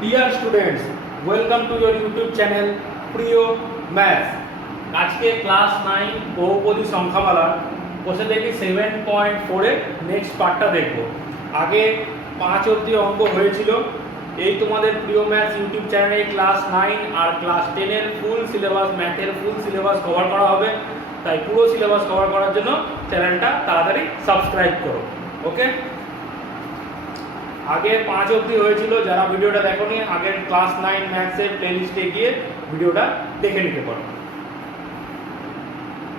Dear students, welcome to your YouTube channel প্রিয় math. আজকে class 9 বহুপদী সংখ্যামালার বসে দেখি 7.4 এর নেক্সট পার্টটা দেখব। আগে 5 অবধি অঙ্ক হয়েছিল। এই তোমাদের প্রিয় ম্যাথ ইউটিউব চ্যানেলে ক্লাস 9 আর ক্লাস 10 এর ফুল সিলেবাস, ম্যাথের ফুল সিলেবাস কভার করা হবে। তাই পুরো সিলেবাস কভার করার জন্য চ্যানেলটা তাড়াতাড়ি সাবস্ক্রাইব করো। ওকে, আগে 5 অবধি হয়েছিল। যারা ভিডিওটা দেখোনি, আগের ক্লাস 9 ম্যাথসের প্লেলিস্টে গিয়ে ভিডিওটা দেখে নিতে পারো।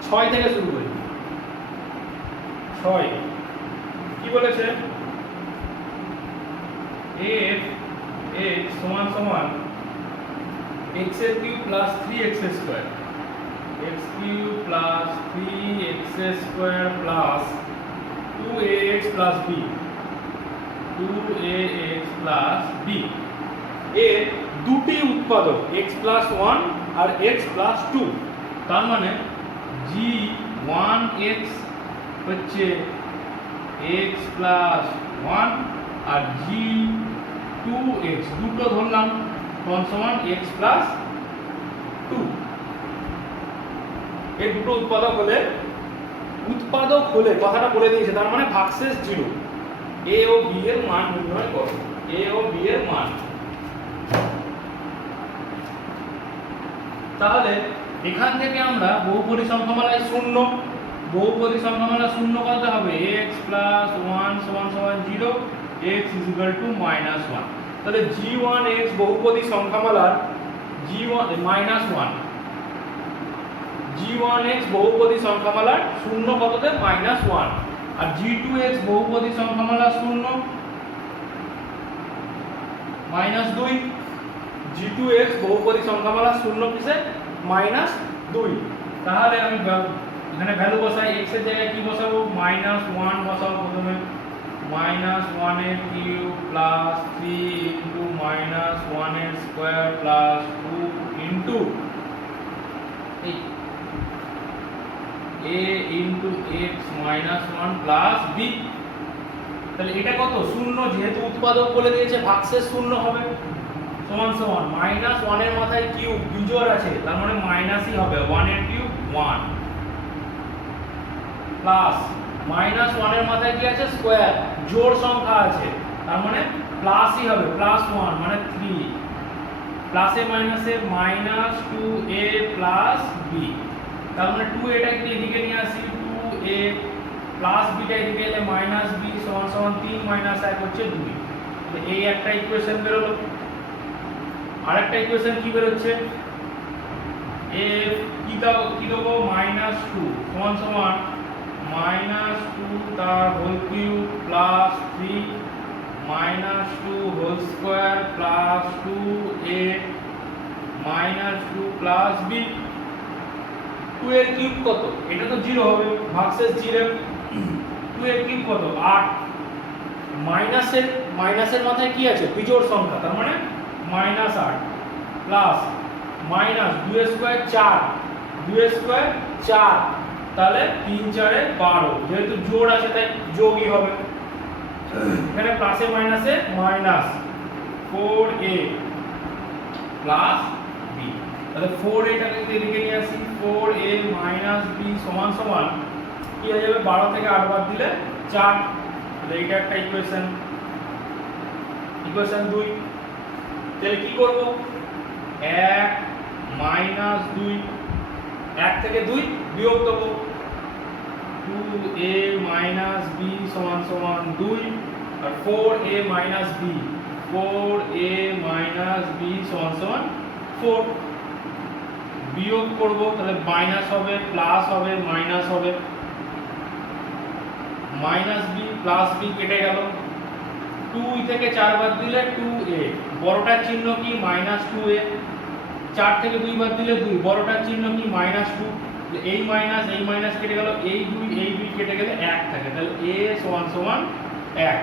6 থেকে শুরু করি। 6 কি বলেছে? f x সমান সমান x এর cube plus 3x square, x cube plus 3x square plus 2ax plus b, 2ax plus b এর দুটি উৎপাদক x প্লাস 1 আর x প্লাস 2। তার মানে g1x হচ্ছে x প্লাস 1 আর g2x দুটো ধরলাম সমান x প্লাস 2। এই দুটো উৎপাদক হলে কথাটা বলে দিয়েছে, তার মানে ভাগশেষ 0। a ও b এর মান নির্ণয় করো। a ও b এর মান, তাহলে এখান থেকে আমরা বহুপদী সংখ্যামালায় শূন্য, বহুপদী সংখ্যামালা শূন্য করতে হবে x প্লাস 1 সমান সমান 0, x ইজ ইকুয়াল টু -1। তাহলে g1x বহুপদী সংখ্যামালার g1x বহুপদী সংখ্যামালার শূন্য কততে? -1। আর g2x বহুপদী সংখ্যামালা শূন্য -2। g2x বহুপদী সংখ্যামালা শূন্য কিসে? -2। তাহলে আমি এখানে ভ্যালু বসাই, x এর জায়গায় কি বসাবো? -1 বসাবো প্রথমে। -1 এর কিউব প্লাস 3 ইনটু -1 এর square plus 2 into a into x -1 plus b। তাহলে এটা কত? শূন্য, যেহেতু উৎপাদক বলে দিয়েছে ভাগশেষ শূন্য হবে। সমান সমান -1 এর মাথায় কিউব বিজোড় আছে, তার মানে মাইনাসই হবে। 1 এর কিউব 1 প্লাস -1 এর মাথায় কি আছে? স্কয়ার, জোড় সংখ্যা আছে, তার মানে প্লাসই হবে। +1 মানে 3, প্লাসে মাইনাসে -2a প্লাস b। তার মানে 2a-টাকে এদিকে নিয়ে আসি, 2a প্লাস b-টা এদিকে এলে -b সমান সমান 3 - 1 হচ্ছে 2। তাহলে এই একটা ইকুয়েশন বেরোলো। আরেকটা ইকুয়েশন কি বেরোচ্ছে? f কি দেবো? -2 সমান সমান -2 তার whole cube plus 3 -2 whole square plus 2a -2 plus b। 2 এর কিউব কত? এটা তো 0 হবে, ভাগশেষ 0। 2 এর কিউব কত? 8। মাইনাসের মাথায় কি আছে? বিজোড় সংখ্যা, তার মানে -8 প্লাস -2 এর স্কয়ার 4, 2 এর স্কয়ার 4, তাহলে 3 4 এ 12। যেহেতু জোড় আছে তাই যোগই হবে। এখানে প্লাসে মাইনাসে মাইনাস 4a প্লাস b। তাহলে 4a-টাকে এদিকে নিয়ে আসি, 4a - b সমান সমান কি হয়ে যাবে? 12 থেকে 8 বাদ দিলে 4। তাহলে এইটা একটা ইকুয়েশন 2। তাহলে কি করব? 1 - 2, 1 থেকে 2 বিয়োগ দেব, 2a - b সমান সমান 2 আর 4a - b, 4a - b সমান সমান 4। বিয়োগ করব, তাহলে মাইনাস হবে, প্লাস হবে, মাইনাস হবে। -b প্লাস b কেটে গেল। 2 থেকে 4 বাদ দিলে 2a, বড়টার চিহ্ন কি? -2a। 4 থেকে 2 বাদ দিলে 2, বড়টার চিহ্ন কি? -2। এই মাইনাস কেটে গেল, এই 2 কেটে গেলে 1 থাকে। তাহলে a সমান সমান 1।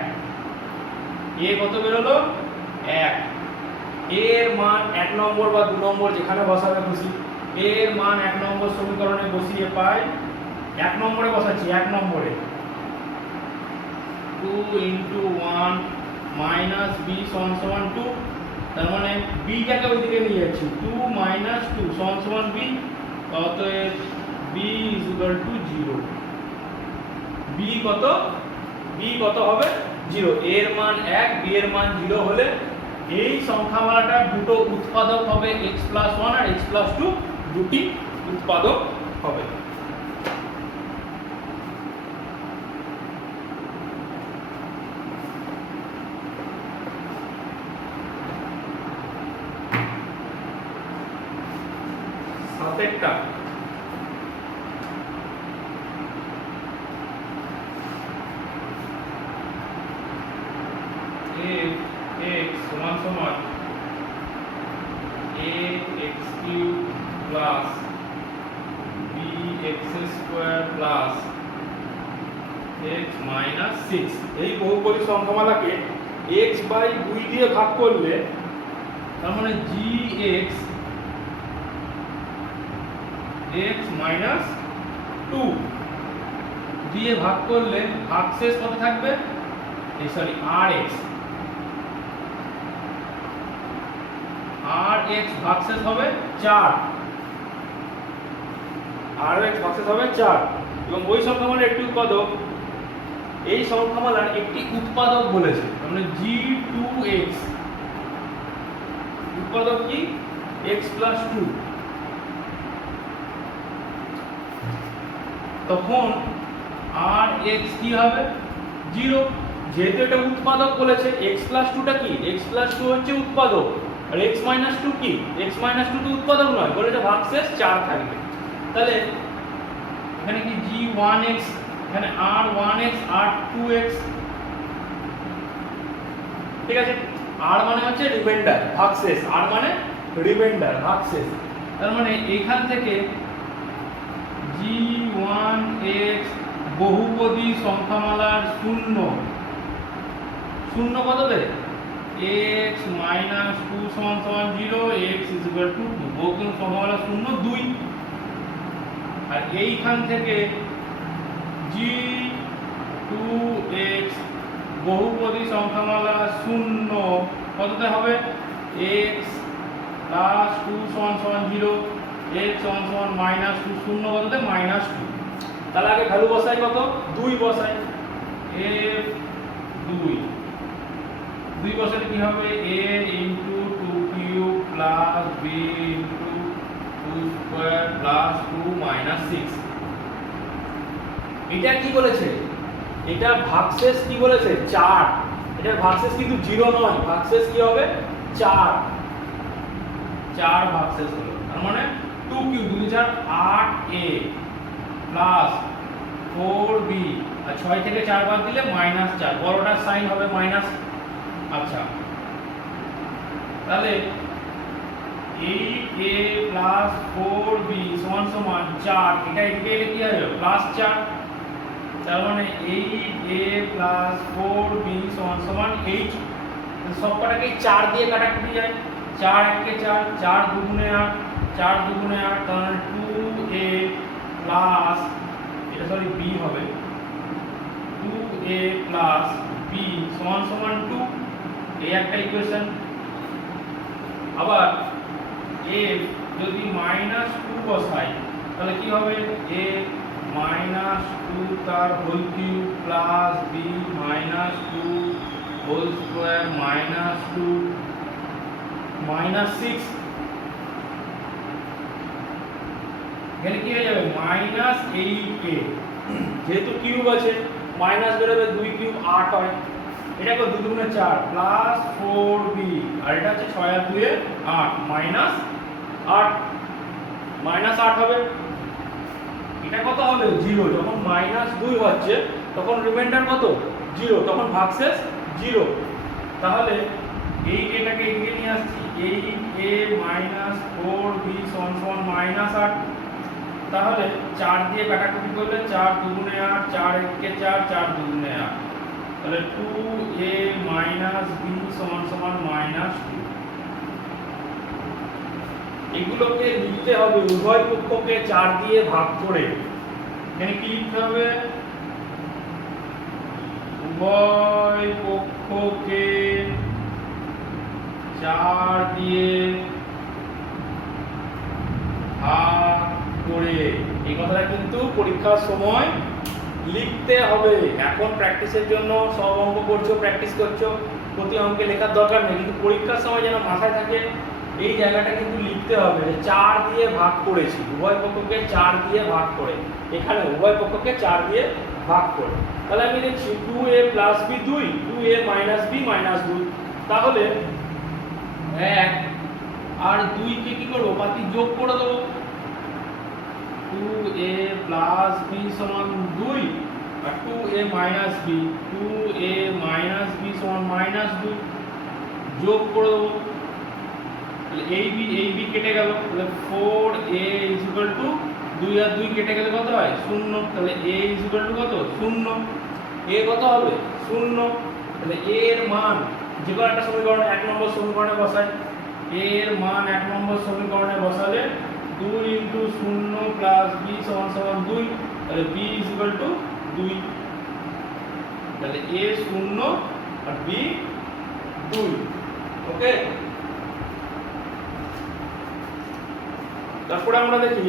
a কত বেরোলো? 1। a এর মান 1 নম্বর বা 2 নম্বর যেখানে বসাবে খুশি। a এর মান 1 নম্বর সমীকরণে বসিয়ে পাই, 1 নম্বরে বসাচ্ছি। 1 নম্বরে 2 × 1 - b = 2 তার মানে বিটাকে ওইদিকে নিয়ে যাচ্ছি 2 মাইনাস 2 সমান সমান বি, অতএব b is equal to 0। B কত হবে 0, এর মান 1, বি এর মান 0 হলে এই সংখ্যামালাটার দুটো উৎপাদক হবে x+1 আর x+2, দুটি উৎপাদক হবে। সাতেরটা x সমান সমান ax³ plus bx² plus x minus 6, এই বহুপদী সংখ্যামালাকে x বাই 2 দিয়ে ভাগ করলে তার মানে gx x মাইনাস 2 দিয়ে ভাগ করলে ভাগশেষ কত থাকবে, সরি rx ভাগশেষ হবে 4, rx ভাগশেষ হবে 4 এবং ওই সংখ্যামালার একটি উৎপাদক, এই সংখ্যামালার একটি উৎপাদক বলেছে, মানে g2x উৎপাদক কি x+2, তখন rx কি হবে 0, যেহেতু এটা উৎপাদক বলেছে x+2টা কি, x+2 হচ্ছে উৎপাদক আর x-2 কি, x-2 তো উৎপাদক নয়, বলেছে ভাগশেষ 4 থাকবে। তাহলে এখানে কি g1x, এখানে r1x r2x, ঠিক আছে। r মানে হচ্ছে রিমাইন্ডার, ভাগশেষ, r মানে রিমাইন্ডার, ভাগশেষ। তার মানে এখান থেকে g1x বহুপদী সংখ্যামালার শূন্য কত দেয়, x মাইনাস 2 সমান সমান 0, x ইজ ইকুয়াল টু 2, বহুপদী সংখ্যামালা শূন্য 2। আর এইখান থেকে g2x বহুপদী সংখ্যামালা শূন্য কততে হবে, x প্লাস 2 সমান সমান 0, x সমান সমান মাইনাস 2, শূন্য কততে মাইনাস 2। তাহলে আগে ভ্যালু বসাই, কত 2 বসাই, f 2 বসালে কি হবে, a into 2³ plus b into 2² plus 2 minus 6। এটা কি বলেছে, এটা ভাগশেষ কি বলেছে 4, এটা ভাগশেষ কিন্তু 0 নয়, ভাগশেষ কি হবে 4 ভাগশেষ হলো। তার মানে 2³ 2 4 8a প্লাস 4b, আর 6 থেকে 4 বাদ দিলে মাইনাস 4, বড়টার সাইন হবে মাইনাস। আচ্ছা, তাহলে 8a প্লাস 4b সমান সমান 4, এটা এদিকে এলে কি হবে প্লাস 4, তার মানে 8a প্লাস 4b সমান সমান 8। সবকটাকে 4 দিয়ে কাটাকুটি যায়, 4 1 4, 4 2 8, 4 2 8, তার মানে 2a প্লাস, এটা সরি b হবে, 2a প্লাস b সমান সমান 2, এই একটা ইকুয়েশন। আবার a যদি -2 বসাই তাহলে কি হবে, a -2 তার whole cube plus b -2 whole square -2 -6, এখানে কি হয়ে যাবে -8a, যেহেতু কিউব আছে মাইনাস বেরোবে, 2³ 8 হয়, এটা কত 2 2 4 প্লাস 4b, আর এটা হচ্ছে 6 আর 2 8 মাইনাস 8 হবে। এটা কত হবে 0, যখন -2 হচ্ছে তখন রিমাইন্ডার কত 0, তখন ভাগশেষ 0। তাহলে এই এটাকে এদিকে নিয়ে আসছি, 8a - 4b সমান -8, তাহলে 4 দিয়ে কাটাকুটি করলে 4 2 8, 4 1 4, 4 2 8, তাহলে 2a - b সমান সমান -2। এগুলোকে লিখতে হবে উভয় পক্ষকে 4 দিয়ে ভাগ করে। এখানে কি লিখতে হবে, উভয় পক্ষকে 4 দিয়ে ভাগ করে, এই কথাটা কিন্তু পরীক্ষার সময় লিখতে হবে। এখন প্র্যাকটিসের জন্য সব অঙ্ক করছো, প্র্যাকটিস করছো, প্রতি অঙ্কে লেখার দরকার নেই, কিন্তু পরীক্ষার সময় যেন মাথায় থাকে এই জায়গাটা কিন্তু লিখতে হবে যে 4 দিয়ে ভাগ করেছি, উভয় পক্ষকে 4 দিয়ে ভাগ করে, এখানে উভয় পক্ষকে 4 দিয়ে ভাগ করে। তাহলে আমি লিখছি 2a + b 2, 2a - b - 2, তাহলে 1 আর 2 কে কি করব, পাতি যোগ করে দেব। 2a + b = 2 আর 2a - b, 2a - b = -2, যোগ করে দেব। তাহলে এই b কেটে গেল, তাহলে 4a = 2 আর 2 কেটে গেলে কত হয় 0, তাহলে a = কত 0, a কত হবে 0। তাহলে a এর মান যে কোনো একটা সমীকরণে 1 নম্বর সমীকরণে বসাই, a এর মান 1 নম্বর সমীকরণে বসালে 2 × 0 + b = 2, তাহলে b = 2, তাহলে a 0 আর b 2। ওকে, তারপরে আমরা দেখি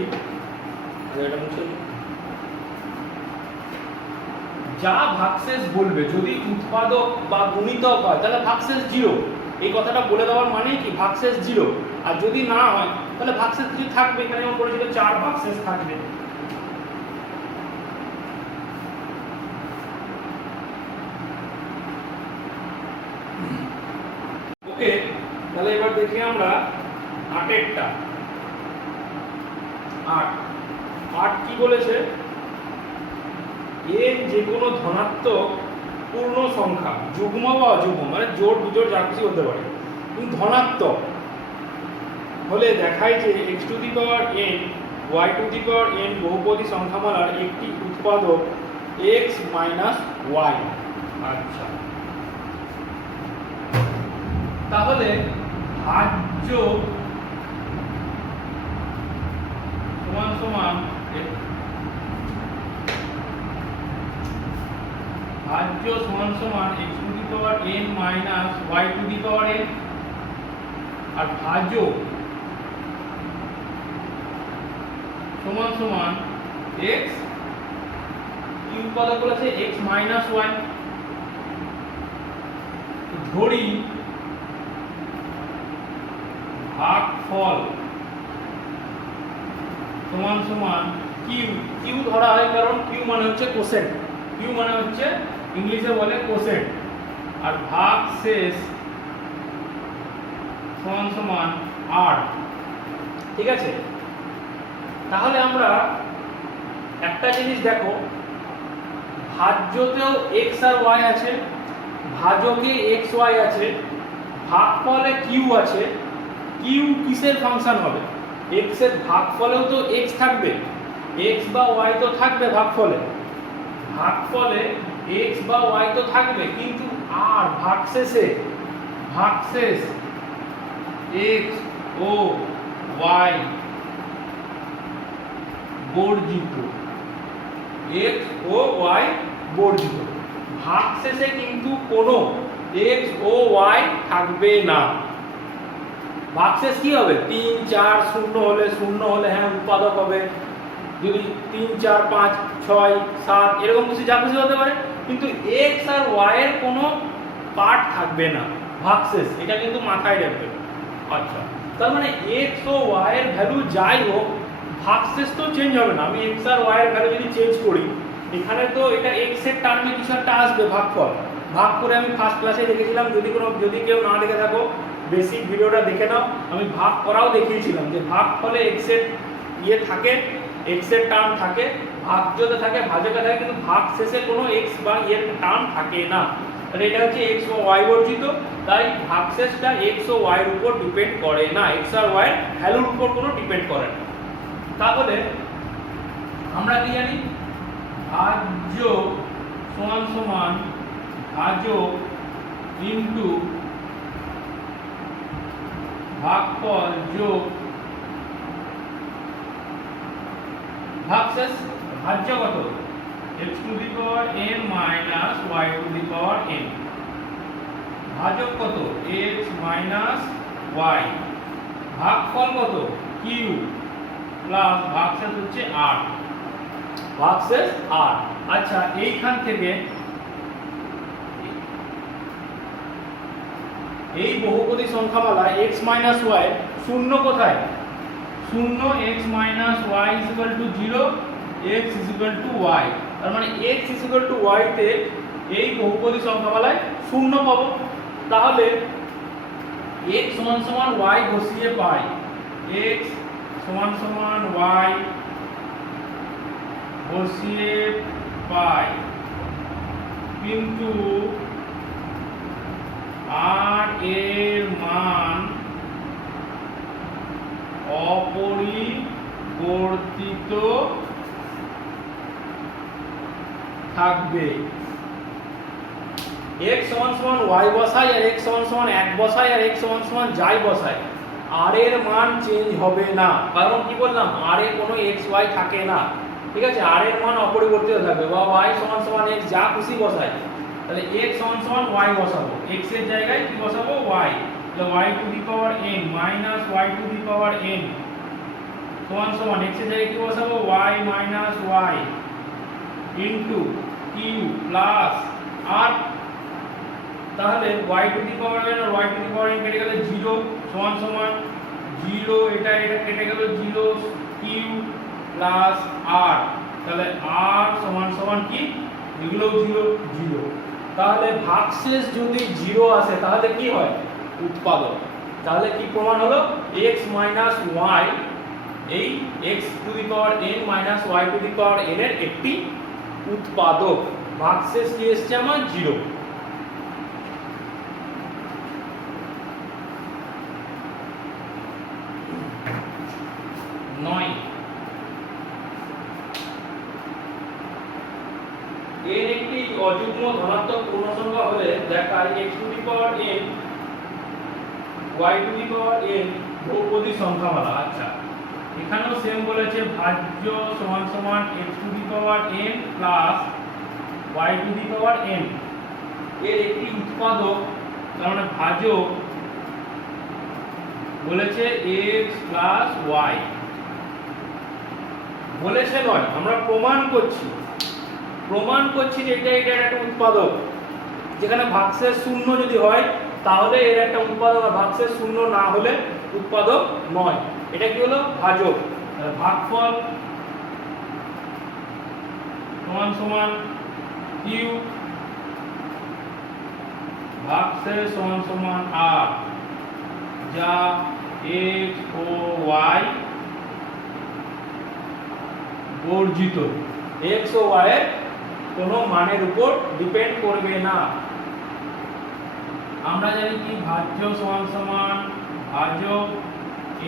এটা মুছে যা ভাগশেষ বলবে, যদি উৎপাদক বা গুণিতক হয় তাহলে ভাগশেষ 0, এই কথাটা বলে দেওয়ার মানে কি ভাগশেষ 0, আর যদি না হয় তাহলে ভাগশেষ কিছু থাকবে, এখানে যেমন বলেছিল 4 ভাগশেষ থাকবে। ওকে, তাহলে এবার দেখি আমরা 8এরটা। 8 কি বলেছে, n যে কোনো ধনাত্মক পূর্ণ সংখ্যা, যুগ্ম বা অযুগ্ম, মানে জোড় বিজোড় যা কিছু হতে পারে, কিন্তু ধনাত্মক হলে দেখায় যে x⁴n y⁴n বহুপদী সংখ্যামালার একটি উৎপাদক x - y। আচ্ছা, তাহলে ভাজ্য সমান ভাজ্য সমান x⁴n - y⁴n, আর ভাজক সমান x, কি উৎপাদক বলেছে x - y। ধরি ভাগফল সমান কিউ ধরা হয়, কারণ কিউ মানে হচ্ছে কোসেন্ট, কিউ মানে হচ্ছে ইংলিশে বলে কোসেন্ট, আর ভাগশেষ সমান r। ঠিক আছে, তাহলে আমরা একটা জিনিস দেখো, ভাজ্যতেও x আর y আছে, ভাজকে x y আছে, ভাগফলে কিউ আছে। কিউ কিসের ফাংশন হবে, x এর ভাগফলেও তো x থাকবে, x বা y তো থাকবে ভাগফলে, x বা y তো থাকবে, কিন্তু আর ভাগশেষ x ও y বর্জিত, x ও y বর্জিত, ভাগশেষে কিন্তু কোনো x ও y থাকবে না। ভাগশেষ কি হবে 3 4 0 হলে হ্যাঁ উৎপাদক হবে, যদি 3 4 5 6 7 এরকম কিছু যা কিছু হতে পারে, কিন্তু x আর y এর কোনো পার্ট থাকবে না ভাগশেষ, এটা কিন্তু মাথায় রাখবে। আচ্ছা, তার মানে x ও y এর ভ্যালু যাই হোক, ভাগশেষ তো চেঞ্জ হবে না। আমি x আর y এর ভ্যালু যদি চেঞ্জ করি, এখানে তো এটা x এর টার্মে কিছু একটা আসবে ভাগফল, ভাগ করে আমি ফার্স্ট ক্লাসে দেখেছিলাম, যদি কেউ না দেখে থাকো বেসিক ভিডিওটা দেখে নাও, আমি ভাগ করাও দেখিয়েছিলাম যে ভাগফলে x এর থাকে, x এর টার্ম থাকে, ভাজ্যতে থাকে, ভাজকে থাকে, কিন্তু ভাগশেষে কোনো x বা এর টার্ম থাকে না। তাহলে এটা হচ্ছে x ও y বর্জিত, তাই ভাগশেষটা x ও y এর উপর ডিপেন্ড করে না, x আর y এর ভ্যালুর উপর কোনো ডিপেন্ড করে না। তাহলে আমরা কি জানি, ভাজ্য সমান ভাজক ইনটু ভাগফল যোগ ভাগশেষ। ভাজ্য কত x⁴n - y⁴n, ভাজক কত x - ওয়াই, ভাগফল কত কিউ প্লাস ভাগশেষ হচ্ছে আর, ভাগশেষ আর। আচ্ছা এইখান থেকে এই বহুপদী সংখ্যামালা x মাইনাস ওয়াই শূন্য কোথায়, শূন্য x minus y is equal to 0, x is equal to y. তার মানে x is equal to y তে এই বহুপদী সংখ্যামালায় শূন্য পাবো। তাহলে x সমান সমান y বসিয়ে পাই, x সমান সমান y বসিয়ে পাই, কিন্তু আর এর মান অপরিবর্তিত থাকবে। x সমান সমান y বসাই আর x সমান সমান 1 বসাই আর x সমান সমান যাই বসাই, r এর মান চেঞ্জ হবে না। কারণ কি বললাম, r এর কোনো x y থাকে না, ঠিক আছে, r এর মান অপরিবর্তিত থাকবে। বা y সমান সমান x যা খুশি বসাই, তাহলে x সমান সমান y বসাবো, x এর জায়গায় কি বসাবো y, তাহলে y to the power n minus y to the power n সমান সমান x এর জায়গায় কি বসাবো y minus y into q plus r। তাহলে y to the power n আর y to the power n কেটে গেলে 0 সমান সমান 0, এটা কেটে গেল 0 q প্লাস r, তাহলে r সমান সমান কি এগুলো 0 0। তাহলে ভাগশেষ যদি 0 আসে তাহলে কি হয়, উৎপাদক। তাহলে কি প্রমাণ হলো, x মাইনাস y এই x two the power n minus y to the power n এর একটি উৎপাদক। ভাগশেষ কি এসছে আমার 0। নয়, এর একটি অযুগ্ম ধনাত্মক পূর্ণসংখ্যা হলে দেখায় x two the power n y to the power n বহুপদী সংখ্যামালা। আচ্ছা এখানেও সেম বলেছে, ভাজ্য সমান সমান x two the power n plus y to the power n এর একটি উৎপাদক, তার মানে ভাজক বলেছে x প্লাস y, বলেছে নয়, আমরা প্রমাণ করছি যে এটা একটা উৎপাদক। যেখানে ভাগশেষ শূন্য যদি হয় তাহলে এর একটা উৎপাদক, আর ভাগশেষ শূন্য না হলে উৎপাদক নয়। এটা কি হলো, ভাজক। ভাগফল সমান সমান q, ভাগশেষ সমান সমান r, যা x ও y বর্জিত। x ও y এর কোনো মানের উপর ডিপেন্ড করবে না। আমরা জানি কি, ভাজ্য সমান সমান ভাজক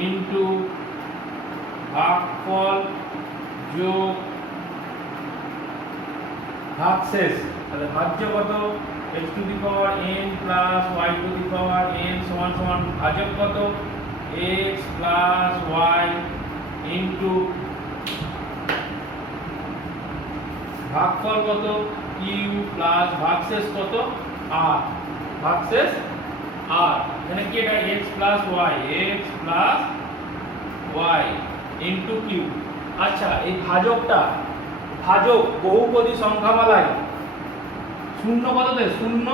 ইনটু ভাগফল যোগ ভাগশেষ। তাহলে ভাজ্য কত, x two the power n plus y to the power n সমান সমান ভাজক কত, x প্লাস y ইনটু ভাগফল কত q প্লাস ভাগশেষ কত r, ভাগশেষ r। এখানে কি, এটা x plus y, x plus y into q। আচ্ছা এই ভাজকটা, ভাজক বহুপদী সংখ্যামালায় শূন্য কততে, শূন্য,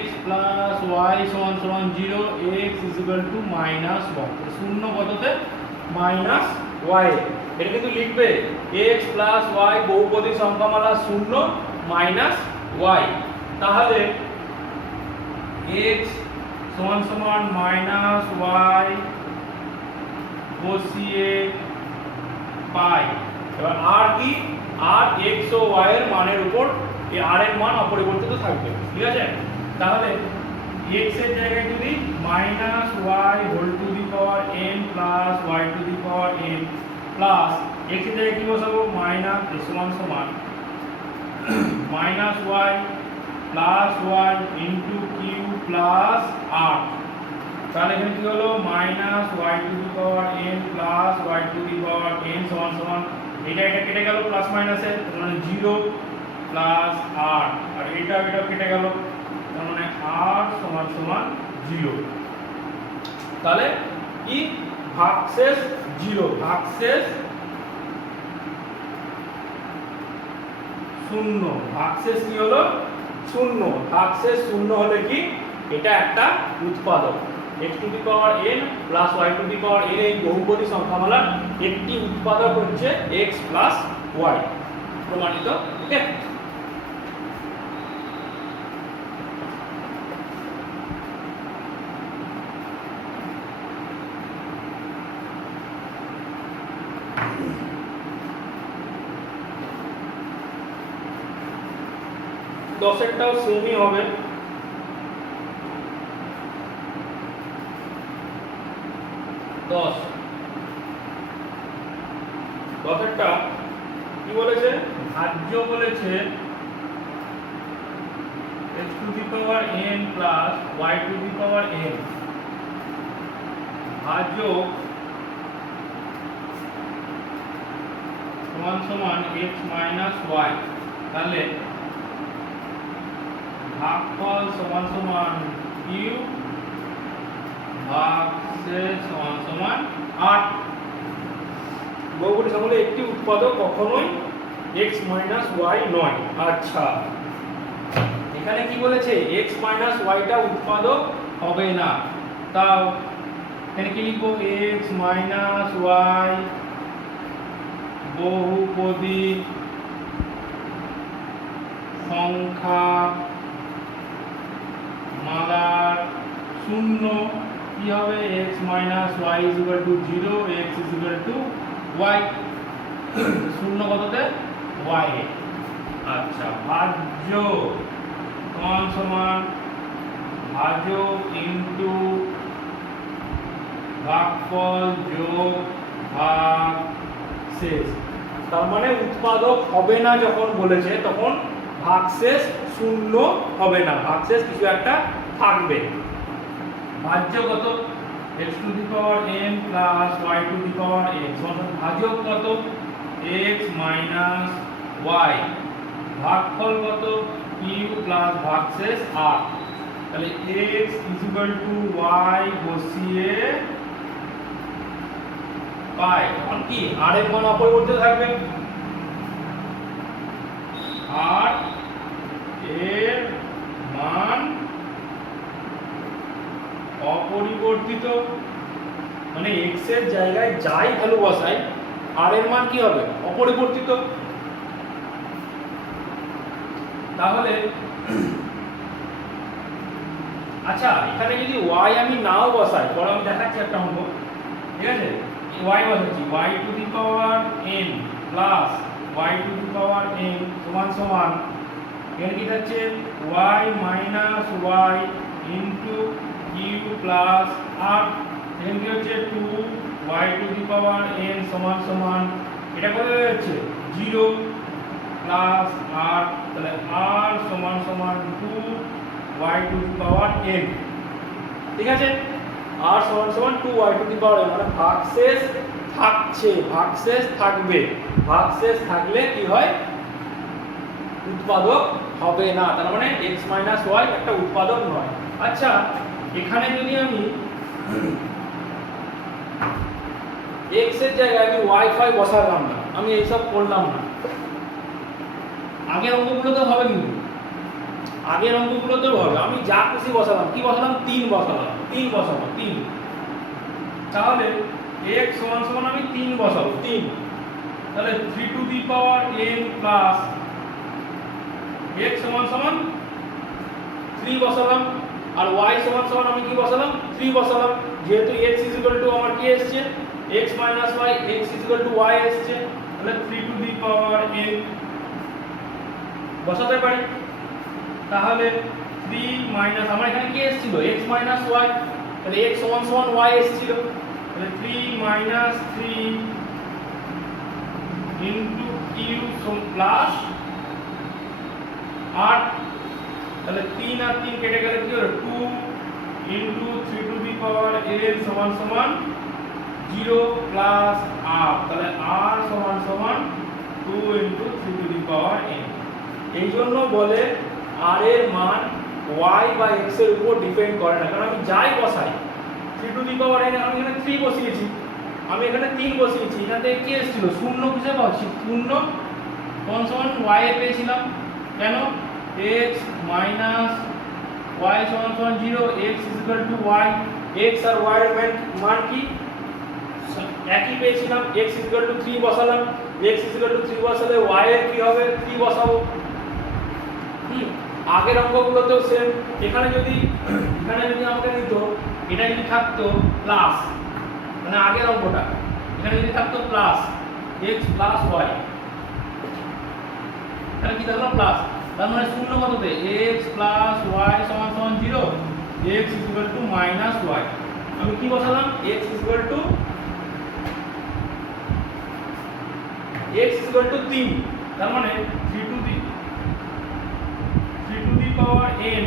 x প্লাস y সমান সমান 0, x is equal two minus 1। শূন্য কততে, মাইনাস y। এটা কিন্তু লিখবে x প্লাস y বহুপদী সংখ্যামালা শূন্য মাইনাস y। তাহলে x সমান সমান মাইনাস y বসিয়ে পাই। এবার r কি, r x ও y এর মানের উপর, এই r এর মান অপরিবর্তিত থাকবে, ঠিক আছে। তাহলে x এর জায়গায় যদি minus y whole to the power n plus y to the power n plus x এর জায়গায় কি বসাবো, মাইনাস সমান সমান minus y plus y into q plus r। তাহলে এখানে কি হলো, minus y to the power n plus y to the power n সমান সমান, এটা কেটে গেল প্লাস মাইনাসে, মানে 0 প্লাস r, আর এটা কেটে গেল, তার মানে r সমান সমান 0। তাহলে কি ভাগশেষ 0, ভাগশেষ 0, ভাগশেষ কি হলো 0, ভাগশেষ 0 হলে কি এটা একটা উৎপাদক। x two the power n plus y to the power n এই বহুপদী সংখ্যামালার একটি উৎপাদক হচ্ছে x প্লাস y, প্রমাণিত। ওকে, দশেরটাও সেমই হবে। 10এরটা কি বলেছে, ভাজ্য বলেছে x two the power n plus y to the power n ভাজ্য সমান সমান x মাইনাস y। তাহলে ভাগফল সমান সমান q ভাগশেষ সমান সমান 8। বহুপদী সংখ্যার একটি উৎপাদক কখনোই x মাইনাস y নয়। আচ্ছা, এখানে কি বলেছে x মাইনাস y টা উৎপাদক হবে না। তাও এখানে কি লিখবো, x মাইনাস y বহুপদী সংখ্যা মালার 0 কি হবে, x minus y is equal to 0, x is equal to y। 0 কততে, y এ। আচ্ছা, ভাজ্য সমান সমান ভাজক ইনটু ভাগফল যোগ ভাগশেষ। তার মানে উৎপাদক হবে না যখন বলেছে তখন ভাগশেষ 0 হবে না, ভাগশেষ কিছু একটা থাকবে। ভাজ্য কত, x two the power n plus y to the power n সমান ভাজক কত, x মাইনাস y, ভাগফল কত q প্লাস ভাগশেষ r। তাহলে x is equal to y বসিয়ে পাই, তখন কি r এর মান অপরিবর্তিত থাকবে, r এর মান অপরিবর্তিত, মানে x এর জায়গায় যাই ভ্যালু বসাই r এর মান কি হবে, অপরিবর্তিত। তাহলে আচ্ছা, এখানে যদি y আমি নাও বসাই, পরে আমি দেখাচ্ছি একটা অঙ্ক, ঠিক আছে। y বসাচ্ছি y to the power n plus y to the power n সমান সমান এখানে কি থাকছে y minus y into q plus r। এখানে কি হচ্ছে 2y two the power n সমান সমান এটা কত হয়ে যাচ্ছে 0 প্লাস r। তাহলে r সমান সমান 2y two the power n, ঠিক আছে। r সমান সমান 2y two the power n, মানে ভাগশেষ থাকছে, ভাগশেষ থাকবে। ভাগশেষ থাকলে কি হয়, উৎপাদক হবে না, তার মানে x মাইনাস y একটা উৎপাদক নয়। আচ্ছা, এখানে যদি আমি x এর জায়গায় আমি y ফাই বসালাম না, আমি এইসব করলাম না, আগের অঙ্কগুলোতে হবে, কিন্তু আগের অঙ্কগুলোতেও হবে, আমি যা খুশি বসালাম, কি বসালাম 3 বসালাম, 3 বসাবো 3। তাহলে x সমান সমান আমি 3 বসাবো 3, তাহলে 3 two the power n plus x সমান সমান 3 বসালাম, আর y সমান সমান আমি কি বসালাম 3 বসালাম। যেহেতু x ইজ ইকুয়াল টু আমার কি এসেছে x minus y, x is equal to y এসেছে, তাহলে 3 টু দি পাওয়ার n বসাতে পারি। তাহলে 3 মাইনাস আমার এখানে কি এসেছিল x মাইনাস y, তাহলে x সমান সমান y এসেছিল, তাহলে 3 minus 3 into q plus r। তাহলে 3 আর 3 কেটে গেলে কি হলো 2 into 3 two the power n সমান সমান 0 প্লাস r। তাহলে r সমান সমান 2 into 3 two the power n। এই জন্য বলে r এর মান y বা x এর উপর ডিপেন্ড করে না, কারণ আমি যাই বসাই 3 টু দি পাওয়ার n, আমি এখানে 3 বসিয়েছি, আমি এখানে 3 বসিয়েছি, এখান থেকে কি এসেছিল শূন্য হিসেবে পাচ্ছি, শূন্য সমান y এ পেয়েছিলাম, কেন x মাইনাস y সমান 0, x equal to y, x আর y এর মান কি একই পেয়েছিলাম, x ইকুয়াল টু 3 বসালাম, x ইকুয়াল টু 3 বসালে y এর কি হবে 3 বসাবো। আগের অঙ্কগুলোতেও সেম, এখানে যদি আমাকে নিত, এটা যদি থাকতো প্লাস, মানে আগের অঙ্কটা এখানে যদি থাকতো প্লাস x প্লাস y, তাহলে কি থাকলো প্লাস, তার মানে শূন্য কততে x প্লাস y সমান 0, x equal two minus y, আমি কি বসালাম x ইকুয়াল টু 3, তার মানে 3 two the power n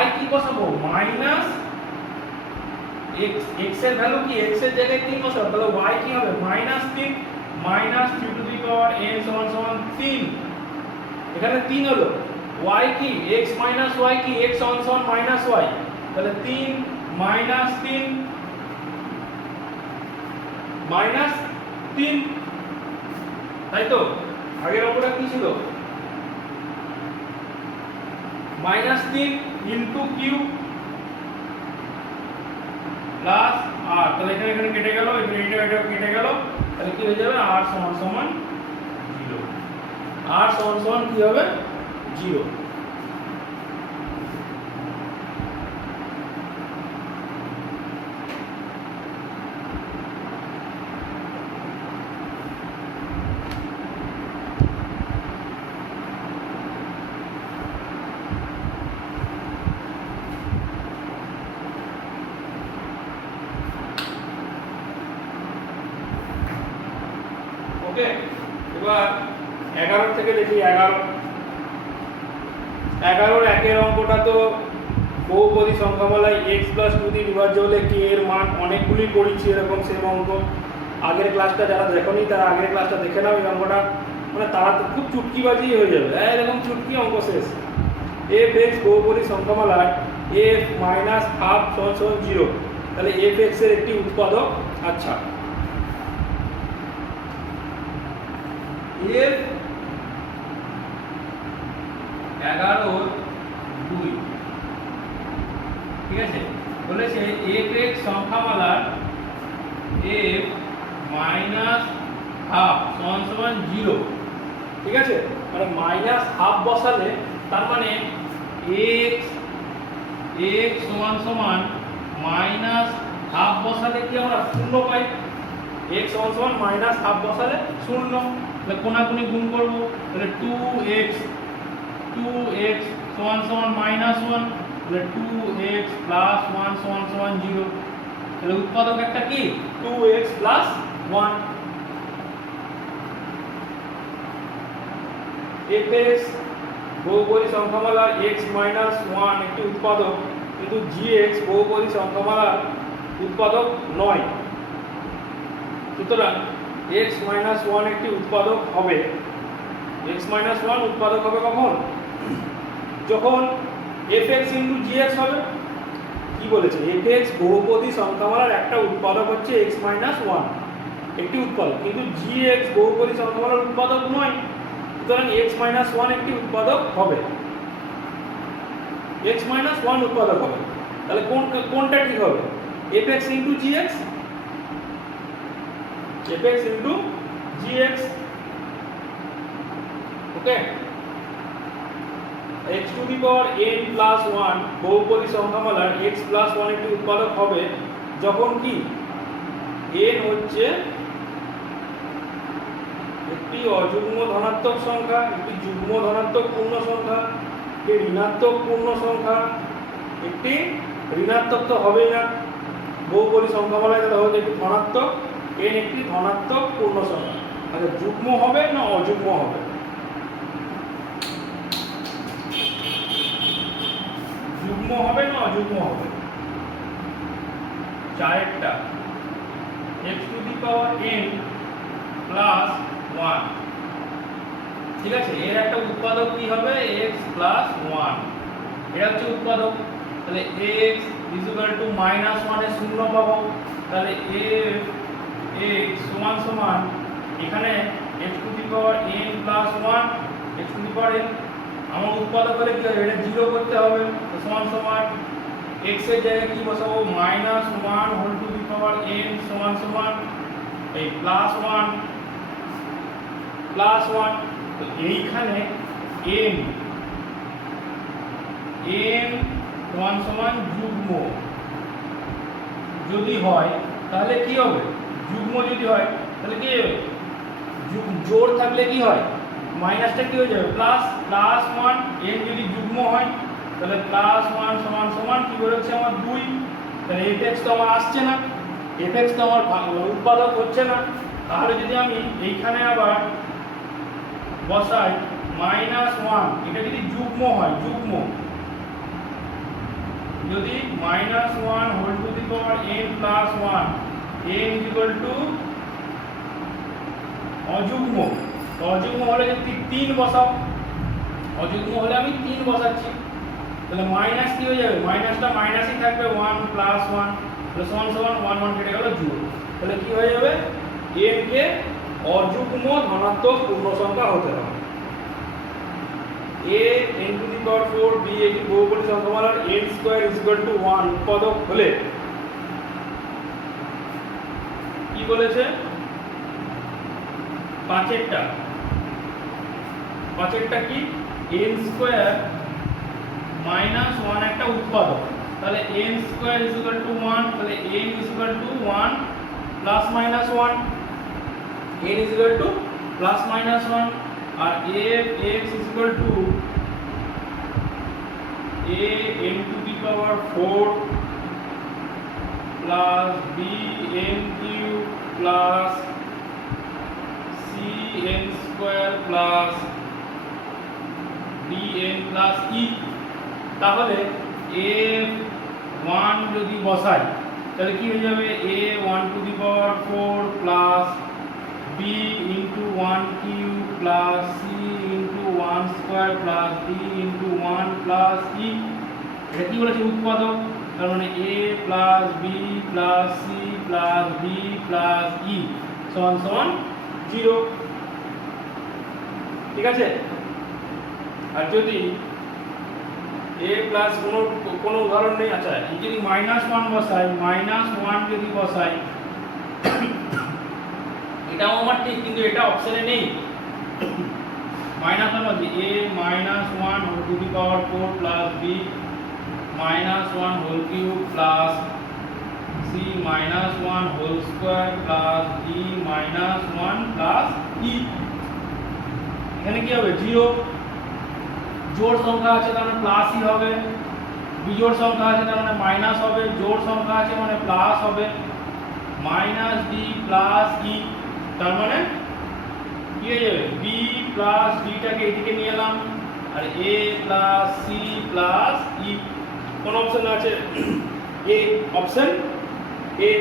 y কি বসাবো মাইনাস x, x এর ভ্যালু কি x এর জায়গায় 3 বসাবো, তাহলে y কি হবে minus 3, minus 3 two the power n সমান 3, এখানে 3 হলো, y কি x মাইনাস y কি x সমান মাইনাস y, তাহলে 3 মাইনাস 3 মাইনাস 3, তাই তো আগের অঙ্কটা কি ছিল minus 3 into q plus r, তাহলে এখানে কেটে গেল, এটা কেটে গেল, তাহলে কি হয়ে যাবে r সমান 0, r সমান কি হবে 0। ওকে, এবার 11 থেকে দেখি 11 একের অঙ্কটা তো বহুপদী সংখ্যামালায় x প্লাস 2 দিয়ে বিভাজ্য হলে k এর মান অনেকগুলি করেছি, এরকম সেম অঙ্ক আগের ক্লাসটা যারা দেখোনি তারা আগের ক্লাসটা দেখে নাও, এই অঙ্কটা মানে তারা তো খুব চুটকিবাজি হয়ে যাবে, এরকম চুটকি অঙ্ক শেষ। f(x) বহুপদী সংখ্যামালায় f মাইনাস হাফ সমান 0, তাহলে f(x) এর একটি উৎপাদক, আচ্ছা f 11(2), ঠিক আছে, বলেছে f(x) সংখ্যামালার f মাইনাস হাফ সমান 0, ঠিক আছে, মানে মাইনাস হাফ বসালে তার মানে x সমান মাইনাস হাফ বসালে কি আমরা শূন্য পাই, x সমান মাইনাস হাফ বসালে শূন্য, তাহলে কোনাকুনি গুণ করব, তাহলে 2x সমান মাইনাস 1, তাহলে 2x প্লাস 1 সমান 0, তাহলে উৎপাদক একটা কি 2x প্লাস 1। f(x) বহুপদী সংখ্যামালার x মাইনাস 1 একটি উৎপাদক, কিন্তু g(x) বহুপদী সংখ্যামালার উৎপাদক নয়, সুতরাং x মাইনাস 1 একটি উৎপাদক হবে, x মাইনাস 1 উৎপাদক হবে কখন, যখন f(x) ইনটু g(x) হবে। কি বলেছে f(x) বহুপদী সংখ্যামালার একটা উৎপাদক হচ্ছে x মাইনাস 1 একটি উৎপাদক, কিন্তু g(x) বহুপদী সংখ্যামালার উৎপাদক নয়, সুতরাং x মাইনাস 1 একটি উৎপাদক হবে, x মাইনাস 1 উৎপাদক হবে, তাহলে কোনটা ঠিক হবে f(x) into g(x), f(x) into g(x), okay, x two the power n plus 1 বহুপদী সংখ্যামালার x প্লাস 1 একটি উৎপাদক হবে যখন কি n হচ্ছে একটি অযুগ্ম ধনাত্মক সংখ্যা, একটি যুগ্ম ধনাত্মক পূর্ণ সংখ্যা, একটি ঋণাত্মক পূর্ণ সংখ্যা, একটি ঋণাত্মক তো হবেই না, বহুপদী সংখ্যামালায় তাহলে হবে একটি ধনাত্মক, n একটি ধনাত্মক পূর্ণ সংখ্যা। আচ্ছা, যুগ্ম হবে না অযুগ্ম হবে, যুগ্ম হবে না অযুগ্ম হবে, চারেরটা x two the power n plus 1, ঠিক আছে। এর একটা উৎপাদক কি হবে x প্লাস 1, এটা হচ্ছে উৎপাদক। তাহলে x ইকুয়াল টু মাইনাস 1 এ শূন্য পাবো, তাহলে x সমান সমান এখানে x two the power n plus 1 x two the power n, আমার উৎপাদক হলে কি হবে এটা 0 করতে হবে, তো সমান সমান x এর জায়গায় কি বসাবো minus 1 whole to the power n সমান সমান এই প্লাস 1 তো এইখানে n সমান সমান যুগ্ম যদি হয় তাহলে কি হবে, যুগ্ম যদি হয় তাহলে কি হবে, জোড় থাকলে কি হয় মাইনাসটা কি হয়ে যাবে প্লাস 1, n যদি যুগ্ম হয় তাহলে প্লাস 1 সমান সমান কি বেরোচ্ছে আমার 2, তাহলে fx তো আমার আসছে না, fx তো আমার উৎপাদক হচ্ছে না, তাহলে যদি আমি এইখানে আবার বসাই -1, এটা যদি যুগ্ম হয়, যুগ্ম যদি -1 whole to the power n plus 1 n equal to অযুগ্ম, তো অযুগ্ম হলে যদি 3 বসাও, অযুগ্ম হলে আমি 3 বসাচ্ছি, তাহলে মাইনাস কি হয়ে যাবে, মাইনাসটা মাইনাসই থাকবে 1 প্লাস 1 তাহলে সমান সমান 1 1 কেটে গেল 0, তাহলে কি হয়ে যাবে n কে অযুগ্ম ধনাত্মক পূর্ণ সংখ্যা হতে হবে। a n to the power 4 b এটি বহুপদী সংখ্যামালার n স্কয়ার ইকুয়াল টু 1 উৎপাদক হলে কি বলেছে পাঁচেরটা কি n স্কয়ার মাইনাস 1 একটা উৎপাদক, তাহলে n স্কয়ার ইকুয়াল টু 1, তাহলে n equal to 1 plus minus 1, n equal to plus minus 1, আর f(x) equal to a n to the power 4 plus b n cube plus c n square plus d n plus e, তাহলে a1 যদি বসাই তাহলে কি হয়ে যাবে a1 two the power 4 plus b into 1 cube plus c into 1 square plus d into 1 plus e, এটা কি বলেছে উৎপাদক, তার মানে a plus b plus c plus d plus e সমান সমান 0, ঠিক আছে। আর যদি a প্লাস কোনো উদাহরণ নেই, আচ্ছা এই যদি -1 বসাই, -1 যদি বসাই এটাও আমার ঠিক, কিন্তু এটা অপশনে নেই, মাইনাস মানে a -1 whole to the power 4 plus b -1 whole cube plus c -1 whole square plus d -1 plus e, এখানে কি হবে 0, জোড় সংখ্যা আছে তার মানে প্লাসই হবে, বিজোড় সংখ্যা আছে তার মানে মাইনাস হবে, জোড় সংখ্যা আছে মানে প্লাস হবে, মাইনাস d প্লাস e, তার মানে কি হয়ে যাবে b প্লাস d টাকে এদিকে নিয়ে এলাম, আর a plus c plus e, কোন অপশন আছে a, অপশন a।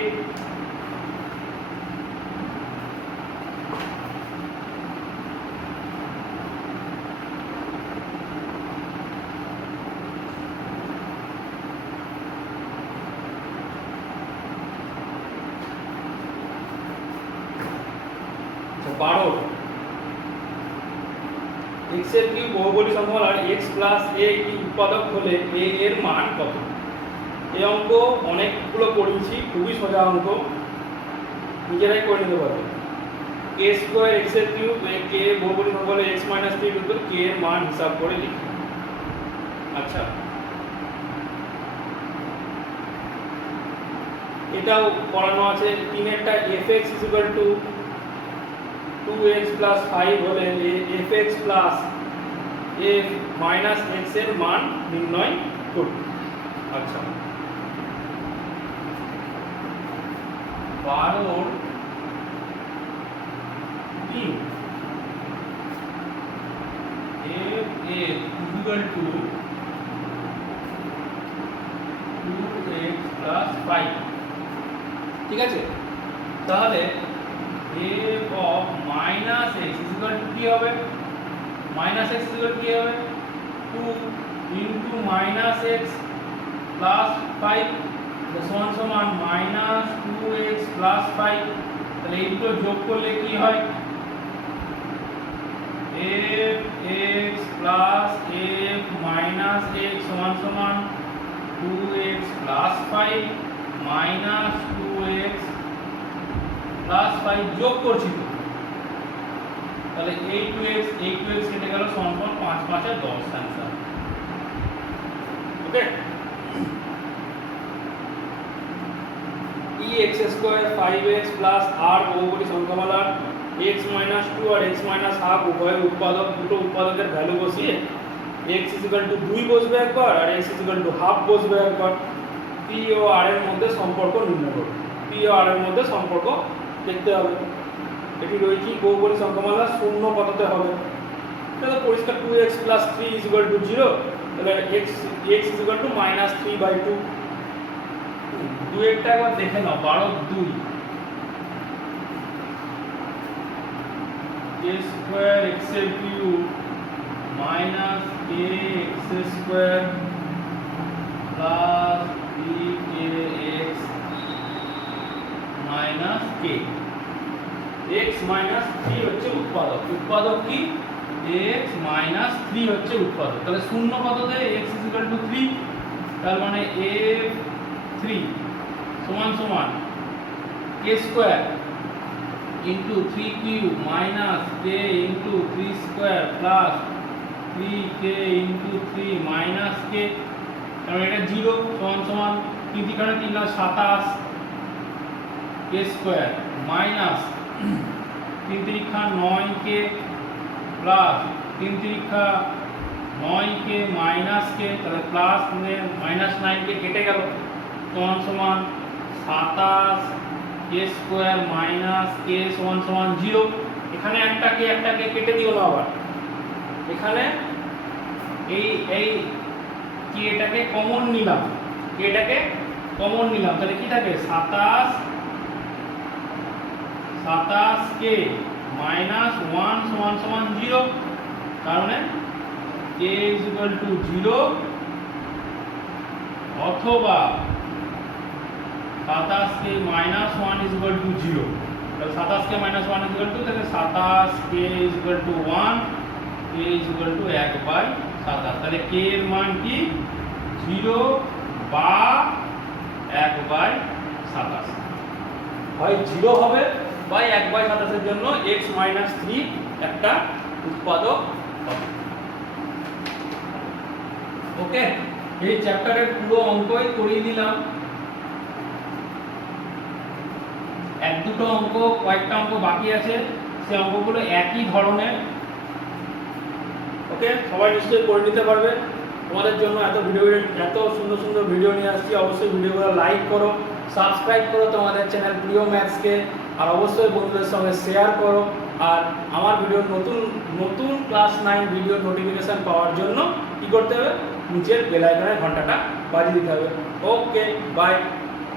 x এর কিউব বহুপদী সংখ্যামালার x প্লাস a কি উৎপাদক হলে a এর মান কত? এই অঙ্ক অনেকগুলো করেছি, খুবই সোজা অঙ্ক, নিজেরাই করে নিতে পারবে। k স্কয়ার x এর কিউব k বহুপদী সংখ্যা হলে x - 3 বিয়োগ k এর মান হিসাব করে লিখি। আচ্ছা, এটাও পড়ানো আছে, 3এরটা fx 2x প্লাস 5 হলে fx plus f minus x এর মান নির্ণয় করুন। আচ্ছা, 12 3 f equal to 2x plus 5, ঠিক আছে, তাহলে f of minus x is equal to কি হবে, minus x is equal to কি হবে 2 into minus x plus 5 সমান সমান minus 2x plus 5। তাহলে এই দুটো যোগ করলে কি হয়, f x plus f minus x সমান সমান 2x plus 5 minus 2x plus 5 যোগ করছি তো, তাহলে 8x কেটে গেল সমান সমান 5 5 এ 10 आंसर। ওকে, x square 5x plus r বহুপদী সংখ্যামালার x 2 আর x 1/2 উভয়ের উৎপাদক, দুটো উৎপাদকের ভ্যালু বসিয়ে x 2 বসবে একবার আর x 1/2 বসবে একবার। p ও r এর মধ্যে সম্পর্ক নির্ণয় করো। p ও r এর মধ্যে সম্পর্ক দেখতে হবে। এটি রৈখিক বহুপদী সংখ্যামালা শূন্য পাতাতে হবে। তাহলে পরিষ্কার 2x 3 0, তাহলে x -3/2। দুইটা একবার দেখে নাও, 12 2 a স্কয়ার x এর cube minus ax square plus bkx minus k। x minus 3 হচ্ছে উৎপাদক, উৎপাদক কি x মাইনাস 3 হচ্ছে উৎপাদক। তাহলে শূন্য পাতাতে x 3, তার মানে a3 সমান সমান k square into 3 cube minus k into 3 square plus 3k into 3 minus k। কারণ এটা 0 সমান সমান 3 3 3 27 k square minus 3 3 9k plus 3 3 9k minus k, তাহলে প্লাস মাইনাস 9k কেটে গেল সমান সমান 27 k স্কয়ার মাইনাস k সমান সমান 0। এখানে একটা k কেটে দিও না আবার, এখানে এই k টাকে কমন নিলাম, তাহলে কি থাকে 27k মাইনাস 1 সমান সমান 0, কারণে k 0 অথবা 27k minus 1 is equal to 0। তাহলে 27k minus 1 is equal to, তাহলে 27k is equal to 1, k is equal to 1/27। তাহলে k এর মান কি 0 বা 1/27, হয় 0 হবে বা 1/27 এর জন্য x minus 3 একটা উৎপাদক হবে। ওকে, এই চ্যাপ্টারের পুরো অঙ্কই করিয়ে দিলাম। এক দুটো অঙ্ক, কয়েকটা অঙ্ক বাকি আছে, সেই অঙ্কগুলো একই ধরনের। ওকে, সবাই নিশ্চয়ই করে নিতে পারবে। তোমাদের জন্য এত সুন্দর সুন্দর ভিডিও নিয়ে আসছি। অবশ্যই ভিডিওগুলো লাইক করো, সাবস্ক্রাইব করো তোমাদের চ্যানেল প্রিয় ম্যাথসকে, আর অবশ্যই বন্ধুদের সঙ্গে শেয়ার করো। আর আমার ভিডিওর নতুন ক্লাস 9 ভিডিও নোটিফিকেশন পাওয়ার জন্য কি করতে হবে, নিচের বেল আইকনের ঘন্টাটা বাজিয়ে দিতে হবে। ওকে, বাই।